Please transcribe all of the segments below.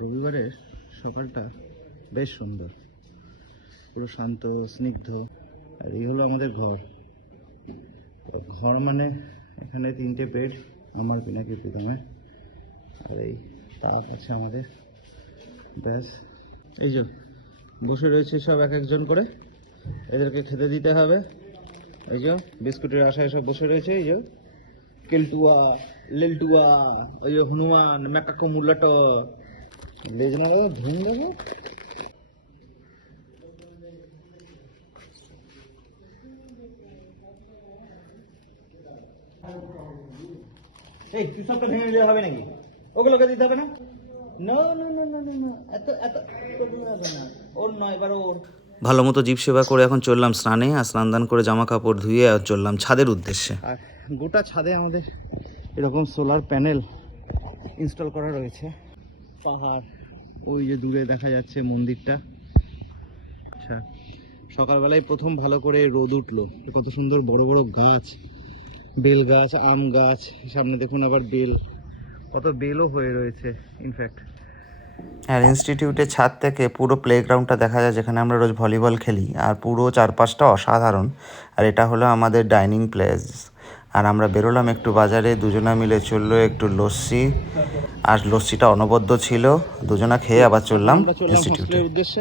রবিবারের সকালটা বেশ সুন্দর, পুরো শান্ত স্নিগ্ধ। আর এই হলো আমাদের ঘর। ঘর মানে এখানে 3টে বেড, আমার পিনাকি প্রীতমের, আর এই তাপ আছে আমাদের। ব্যাস, এই যে বসে রয়েছে সব এক একজন করে, এদেরকে খেতে দিতে হবে। এই যে বিস্কুটের আশায় সব বসে রয়েছে। এই যে কেলটুয়া, লেলটুয়া, ওই যে হনুমান, ম্যাকাকো মুলাটো, লেজ না ধুম দেবো। এই তুই সবটা ভেঙে দিলে হবে নাকি? ওগুলোকে দিতে হবে না? না না না না না, এত এত করতে হবে না। ওর নয়, এবার ওর। ভালো মতো জীব সেবা করে এখন চললাম স্নানে, আর স্নান দান করে জামা কাপড় ধুয়ে আর চললাম ছাদের উদ্দেশ্যে। আর গোটা ছাদে আমাদের এরকম সোলার প্যানেল ইনস্টল করা রয়েছে। পাহাড়, ওই যে দূরে দেখা যাচ্ছে মন্দিরটা। আচ্ছা, সকালবেলায় প্রথম ভালো করে রোদ উঠলো। কত সুন্দর বড় বড় গাছ, বেল গাছ, আম গাছ, সামনে দেখুন আবার বেল, কত বেলও হয়ে রয়েছে ইনফ্যাক্ট। আর ইনস্টিটিউটের ছাদ থেকে পুরো প্লেগ্রাউন্ডটা দেখা যায়, যেখানে আমরা রোজ ভলিবল খেলি, আর পুরো চারপাশটা অসাধারণ। আর এটা হলো আমাদের ডাইনিং প্লেস। আর আমরা বেরোলাম একটু বাজারে, দুজনা মিলে চললো একটু লস্যি, আর লস্যিটা অনবদ্য ছিল। দুজনা খেয়ে আবার চললাম ইনস্টিটিউটে উদ্দেশ্যে।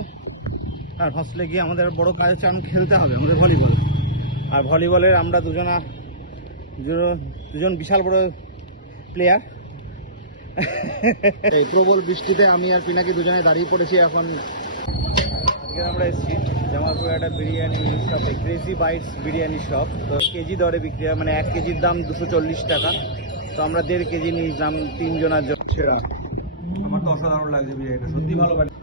আর হস্টেলে গিয়ে আমাদের বড় কাজ হচ্ছে, আমি খেলতে হবে আমাদের ভলিবল। আর ভলিবলের আমরা দুজন বিশাল বড় প্লেয়ার। এই প্রবল বৃষ্টিতে আমি আর পিনাকি দুজনে দাঁড়িয়ে পড়েছি এখন। আজকে আমরা এসেছি জামালপুর একটা বিরিয়ানি শপে, ক্রেজি বাইটস বিরিয়ানি শপ। তো কেজি দরে বিক্রি হয়, মানে 1 কেজির দাম 240 টাকা। তো আমরা 1.5 কেজি নিয়েছিলাম 3 জনের জন্য। সেরা, আমার তো অসাধারণ লাগছে বিরিয়ানিটা, সত্যি ভালো বানিয়ে।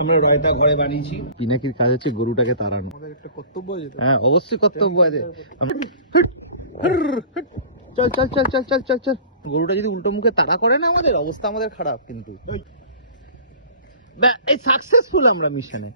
আমরা রায়তা ঘরে বানিয়েছি। পিনাকির কাজ হচ্ছে গরুটাকে তাড়ানো। আমাদের একটা কর্তব্য আছে। হ্যাঁ, অবশ্যই কর্তব্য আছে। চল চল চল চল চল চল চল। গরুটা যদি উল্টো মুখে তাড়া করে না, আমাদের অবস্থা আমাদের খারাপ। কিন্তু এই সাকসেসফুল আমরা মিশনে।